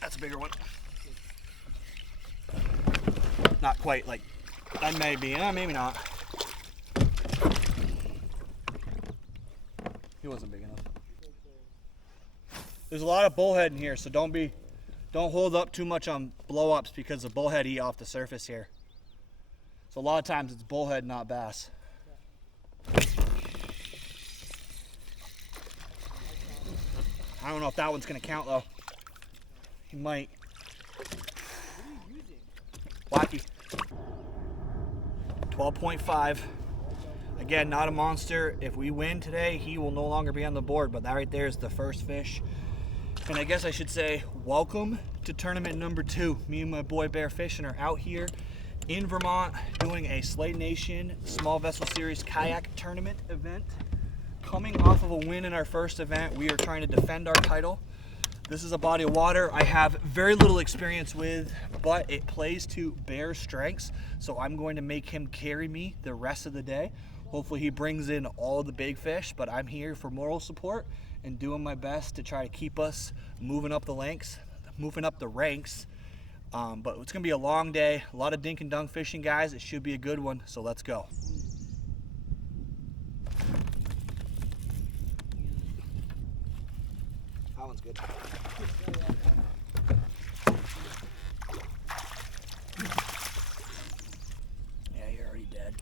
That's a bigger one. Not quite like that may be, maybe not. He wasn't big enough. There's a lot of bullhead in here, so don't hold up too much on blow ups because the bullhead eat off the surface here. So a lot of times it's bullhead, not bass. I don't know if that one's gonna count though. He might. Wacky. 12.5. Again, not a monster. If we win today, he will no longer be on the board, but that right there is the first fish. And I guess I should say, welcome to tournament number 2. Me and my boy Bear Fishing are out here in Vermont doing a Slay Nation Small Vessel Series kayak tournament event. Coming off of a win in our first event, we are trying to defend our title. This is a body of water I have very little experience with, but it plays to Bear's strengths, so I'm going to make him carry me the rest of the day. Hopefully he brings in all the big fish, but I'm here for moral support and doing my best to try to keep us moving up the ranks. But it's gonna be a long day, a lot of dink and dunk fishing, guys. It should be a good one, so let's go. That one's good. Yeah, you're already dead.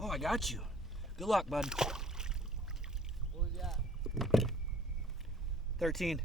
Oh, I got you. Good luck, bud. What was that? 13.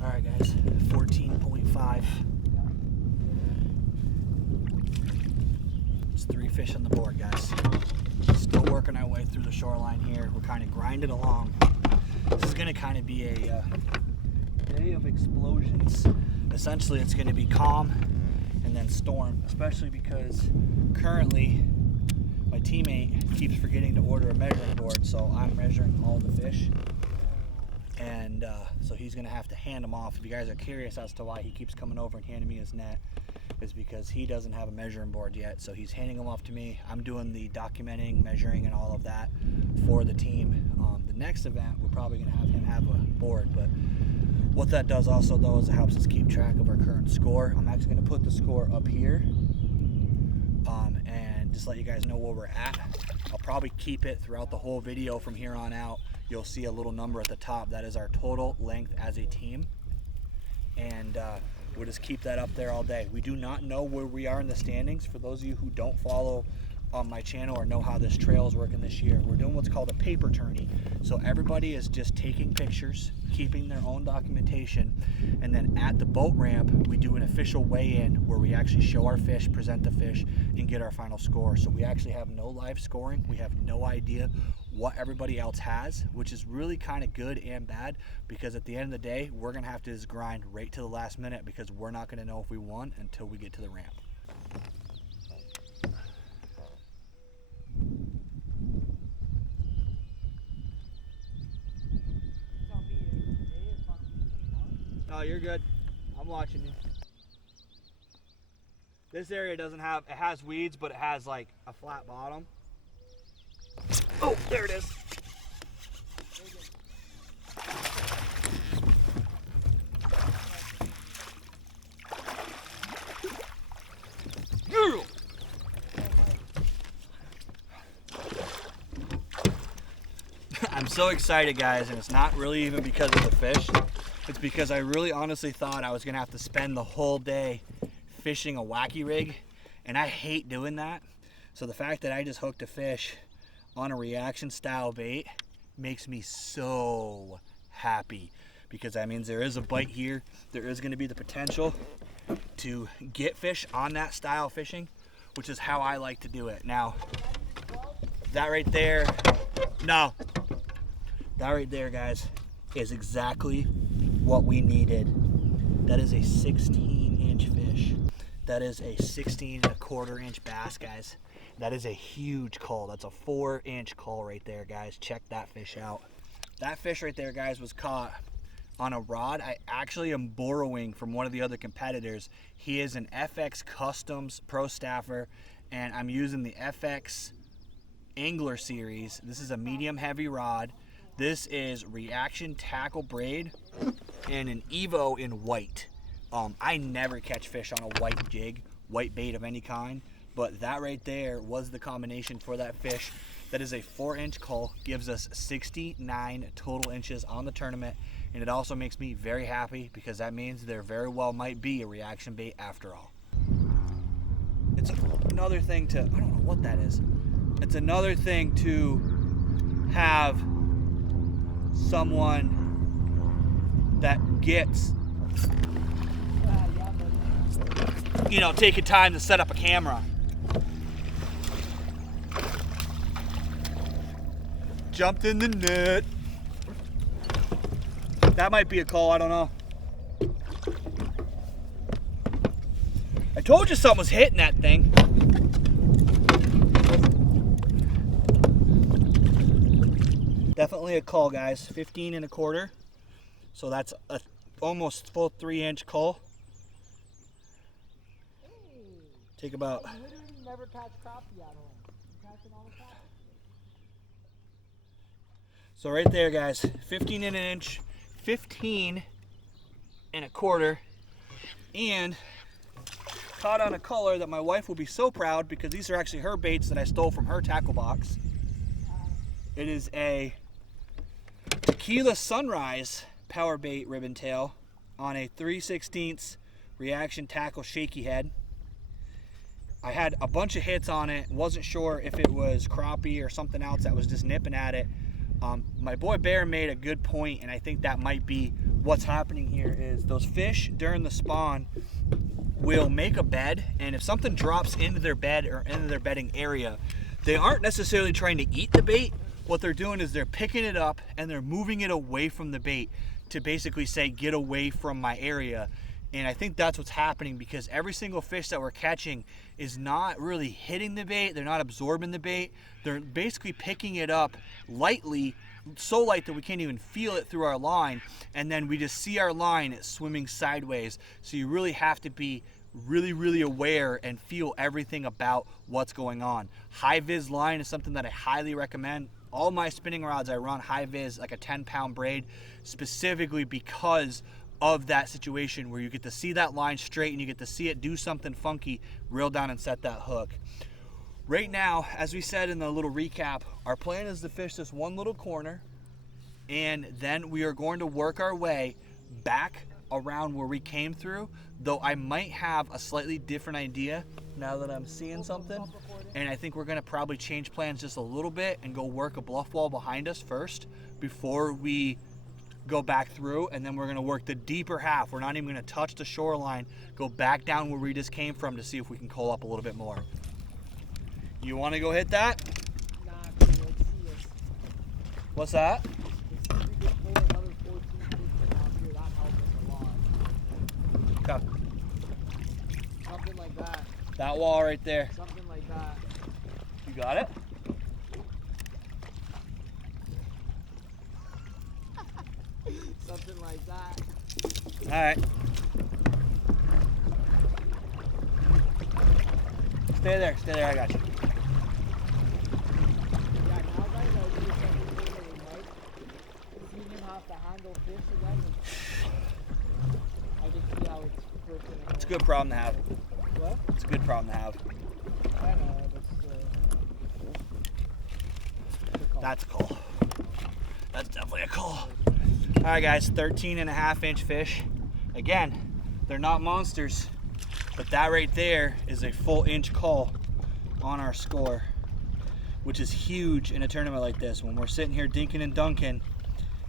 Alright guys, 14.5. It's 3 fish on the board, guys. Still working our way through the shoreline here. We're kind of grinding along. This is going to kind of be a day of explosions. Essentially, it's going to be calm and then storm, especially because currently my teammate keeps forgetting to order a measuring board, so I'm measuring all the fish. And so he's gonna have to hand them off. If you guys are curious as to why he keeps coming over and handing me his net, is because he doesn't have a measuring board yet. So he's handing them off to me. I'm doing the documenting, measuring, and all of that for the team. The next event, we're probably gonna have him have a board, but what that does also though is it helps us keep track of our current score. I'm actually gonna put the score up here and just let you guys know where we're at. I'll probably keep it throughout the whole video from here on out. You'll see a little number at the top. That is our total length as a team. And we'll just keep that up there all day. We do not know where we are in the standings. For those of you who don't follow on my channel or know how this trail is working this year, we're doing what's called a paper tourney. So everybody is just taking pictures, keeping their own documentation, and then at the boat ramp, we do an official weigh-in where we actually show our fish, present the fish, and get our final score. So we actually have no live scoring. We have no idea what everybody else has, which is really kind of good and bad, because at the end of the day, we're gonna have to just grind right to the last minute because we're not gonna know if we won until we get to the ramp. Oh, you're good. I'm watching you. This area doesn't have, it has weeds, but it has like a flat bottom. Oh, there it is. I'm so excited, guys, and it's not really even because of the fish. It's because I really honestly thought I was gonna have to spend the whole day fishing a wacky rig, and I hate doing that. So the fact that I just hooked a fish on a reaction style bait makes me so happy, because that means there is a bite here. There is gonna be the potential to get fish on that style fishing, which is how I like to do it. Now, that right there, no, that right there, guys, is exactly what we needed. That is a 16-inch fish. That is a 16.25-inch bass, guys. That is a huge call. That's a 4-inch call right there, guys. Check that fish out. That fish right there, guys, was caught on a rod I actually am borrowing from one of the other competitors. He is an FX Customs Pro Staffer, and I'm using the FX Angler Series. This is a medium heavy rod. This is Reaction Tackle Braid and an Evo in white. I never catch fish on a white jig, white bait of any kind, but that right there was the combination for that fish. That is a 4-inch call, gives us 69 total inches on the tournament, and it also makes me very happy because that means there very well might be a reaction bait after all. It's another thing to, I don't know what that is. It's another thing to have someone that gets, you know, taking time to set up a camera. Jumped in the net. That might be a call, I don't know. I told you something was hitting that thing. Definitely a call, guys. 15.25. So that's a almost full 3-inch call. Take about. You literally never catch crappie at home. You catch it all the time. So right there, guys, 15-inch, 15.25, and caught on a color that my wife will be so proud because these are actually her baits that I stole from her tackle box. It is a Tequila Sunrise power bait ribbon tail on a 3/16 Reaction Tackle shaky head. I had a bunch of hits on it, wasn't sure if it was crappie or something else that was just nipping at it. My boy Bear made a good point, and I think that might be what's happening here. Is those fish during the spawn will make a bed, and if something drops into their bed or into their bedding area, they aren't necessarily trying to eat the bait. What they're doing is they're picking it up and they're moving it away from the bait to basically say, get away from my area. And I think that's what's happening because every single fish that we're catching is not really hitting the bait. They're not absorbing the bait. They're basically picking it up lightly, so light that we can't even feel it through our line. And then we just see our line swimming sideways. So you really have to be really aware and feel everything about what's going on. High vis line is something that I highly recommend. All my spinning rods, I run high vis, like a 10-pound braid, specifically because of that situation where you get to see that line straight and you get to see it do something funky, reel down and set that hook. Right now, as we said in the little recap, our plan is to fish this one little corner, and then we are going to work our way back around where we came through, though I might have a slightly different idea now that I'm seeing something, and I think we're gonna probably change plans just a little bit and go work a bluff wall behind us first before we go back through, and then we're gonna work the deeper half. We're not even gonna touch the shoreline, go back down where we just came from to see if we can call up a little bit more. You wanna go hit that? Nah, let's see it. What's that? Let's see if we can pull another 14, 15 out here. That helps us a lot. Okay. Something like that. That wall right there. Something like that. You got it? Something like that. All right. Stay there, I got you. Yeah, now guys, I do something really like. Seeing him have to handle fish again. I can see how it's working. It's a good problem to have. What? It's a good problem to have. I know, That's a call. That's definitely a call. All right, guys, 13.5-inch fish. Again, they're not monsters, but that right there is a full inch call on our score, which is huge in a tournament like this. When we're sitting here dinking and dunking,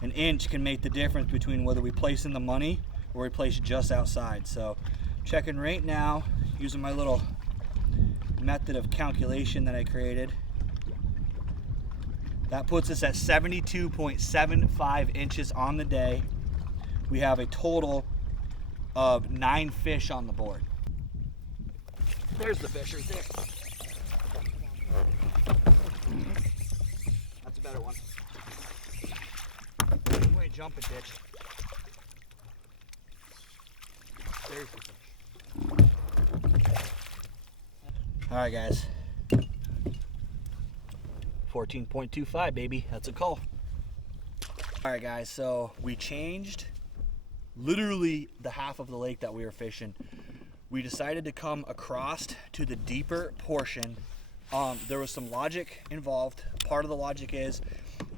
an inch can make the difference between whether we place in the money or we place just outside. So checking right now, using my little method of calculation that I created. That puts us at 72.75 inches on the day, we have a total of 9 fish on the board. There's the fish right there. That's a better one. You ain't jumping, bitch. There's the fish. All right, guys. 14.25, baby. That's a call. All right, guys. So we changed literally the half of the lake that we were fishing. We decided to come across to the deeper portion. There was some logic involved. Part of the logic is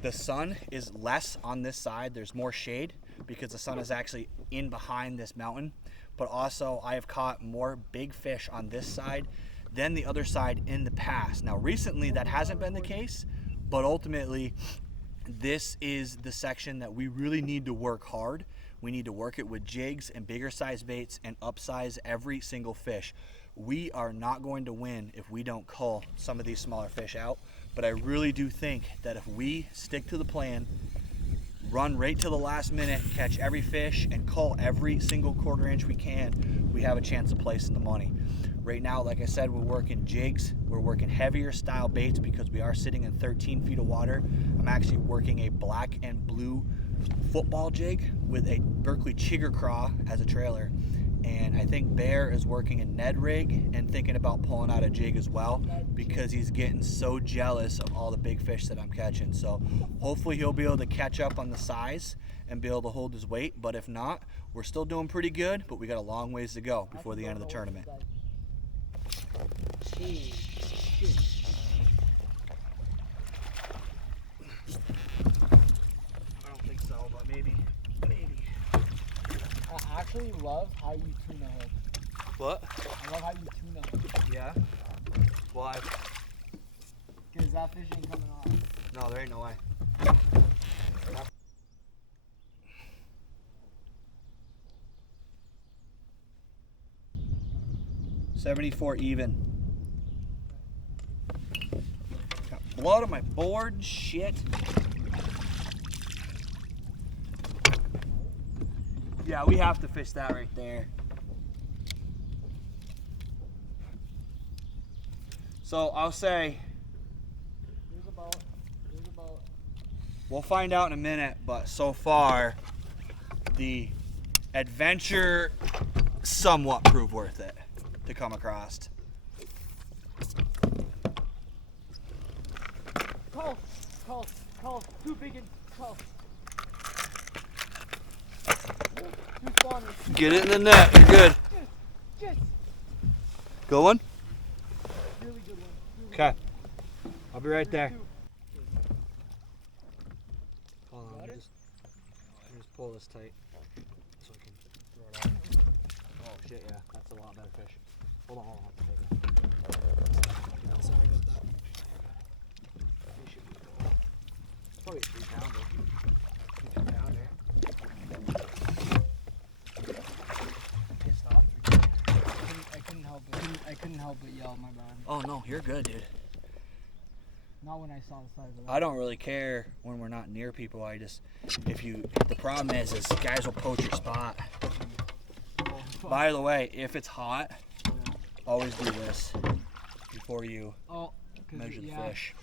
the sun is less on this side. There's more shade because the sun is actually in behind this mountain. But also I have caught more big fish on this side than the other side in the past. Now recently that hasn't been the case, but ultimately this is the section that we really need to work hard. We need to work it with jigs and bigger size baits and upsize every single fish. We are not going to win if we don't cull some of these smaller fish out, but I really do think that if we stick to the plan, run right to the last minute, catch every fish, and cull every single 1/4 inch we can, we have a chance of placing the money. Right now, like I said, we're working jigs, we're working heavier style baits because we are sitting in 13 feet of water. I'm actually working a black and blue football jig with a Berkeley Chigger Craw as a trailer. And I think Bear is working a Ned rig and thinking about pulling out a jig as well because he's getting so jealous of all the big fish that I'm catching. So hopefully he'll be able to catch up on the size and be able to hold his weight. But if not, we're still doing pretty good, but we got a long ways to go before the end of the tournament. Jeez. I don't think so, but maybe. I actually love how you tuna hook. What? I love how you tuna hook. Yeah? Why? Because that fish ain't coming off. No, there ain't no way. 74 even. Got blood on my board, shit. Yeah, we have to fish that right there. So I'll say, Here's about. we'll find out in a minute, but so far, the adventure somewhat proved worth it to come across. Call, too big and call. Two spawners. Get it in the net, you're good. Yes. Good one? Really good one. Really Okay. I'll be right there. Two. Hold on, Got it? let me just pull this tight so I can throw it out. Oh shit, yeah, that's a lot better fish. Hold on, Sorry about that. Probably a 3 pounder. 2 pounder. Pissed off. I couldn't help but yell, my bad. Oh no, you're good, dude. Not when I saw the size of that. I don't really care when we're not near people. The problem is guys will poach your spot. By the way, if it's hot, always do this before you measure the fish,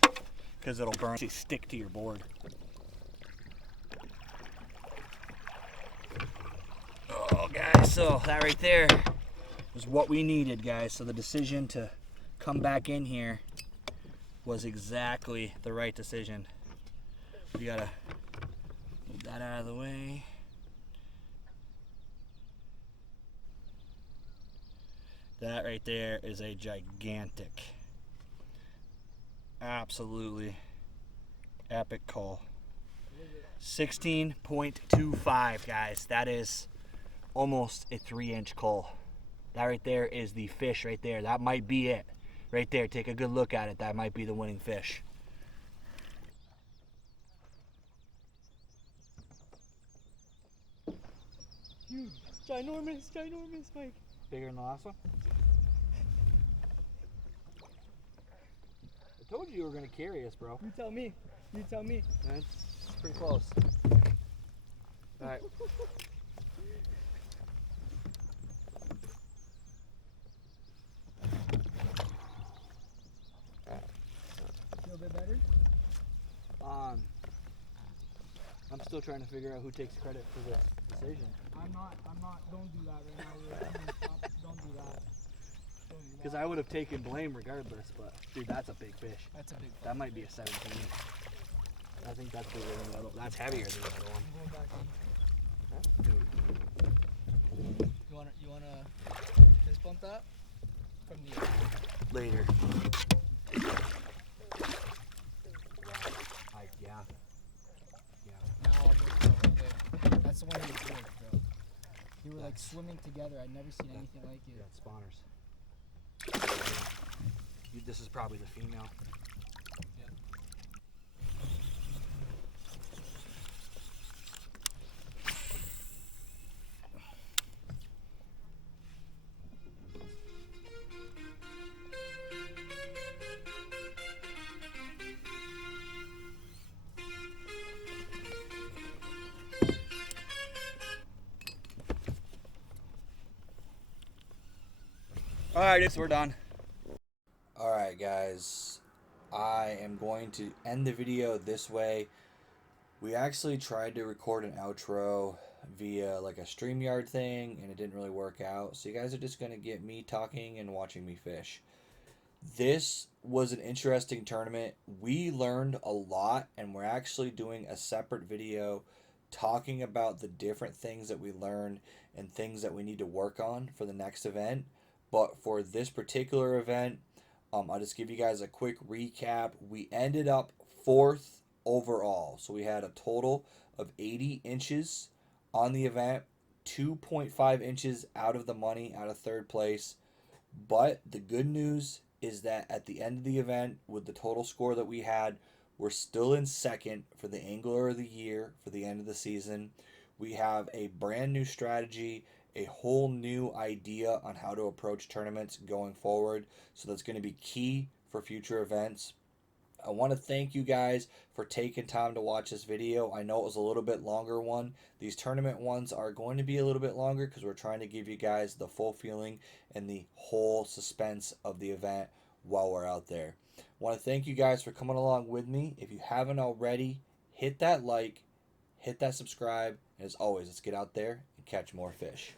because it'll burn, stick to your board. Oh, guys, so that right there was what we needed, guys. So the decision to come back in here was exactly the right decision. We gotta move that out of the way. That right there is a gigantic, absolutely epic call. 16.25, guys. That is almost a 3-inch call. That right there is the fish right there. That might be it. Right there, take a good look at it. That might be the winning fish. Huge. Ginormous, Mike. Bigger than the last one? I told you were gonna carry us, bro. You tell me. It's pretty close. Alright. Feel a bit better? I'm still trying to figure out who takes credit for this decision. I'm not, don't do that right now. Stop, don't do that. Because I would have taken blame regardless, but dude, that's a big fish. That's a big That might be a 17. I think that's bigger than the other. That's heavier than the other one. I'm going back in. Dude. You wanna fist bump that? From the Later. Yeah. Now I'll look the whole way. That's the one that was good, bro. They were like swimming together. I'd never seen anything like it. Yeah, spawners. This is probably the female. Yeah. Alright, so we're done. Alright guys, I am going to end the video this way. We actually tried to record an outro via like a StreamYard thing and it didn't really work out. So you guys are just going to get me talking and watching me fish. This was an interesting tournament. We learned a lot and we're actually doing a separate video talking about the different things that we learned and things that we need to work on for the next event. But for this particular event, I'll just give you guys a quick recap. We ended up 4th overall. So we had a total of 80 inches on the event, 2.5 inches out of the money, out of 3rd place. But the good news is that at the end of the event, with the total score that we had, we're still in 2nd for the Angler of the Year for the end of the season. We have a brand new strategy, a whole new idea on how to approach tournaments going forward. So that's going to be key for future events. I want to thank you guys for taking time to watch this video. I know it was a little bit longer one. These tournament ones are going to be a little bit longer because we're trying to give you guys the full feeling and the whole suspense of the event while we're out there. I want to thank you guys for coming along with me. If you haven't already, hit that like, hit that subscribe, and as always, let's get out there and catch more fish.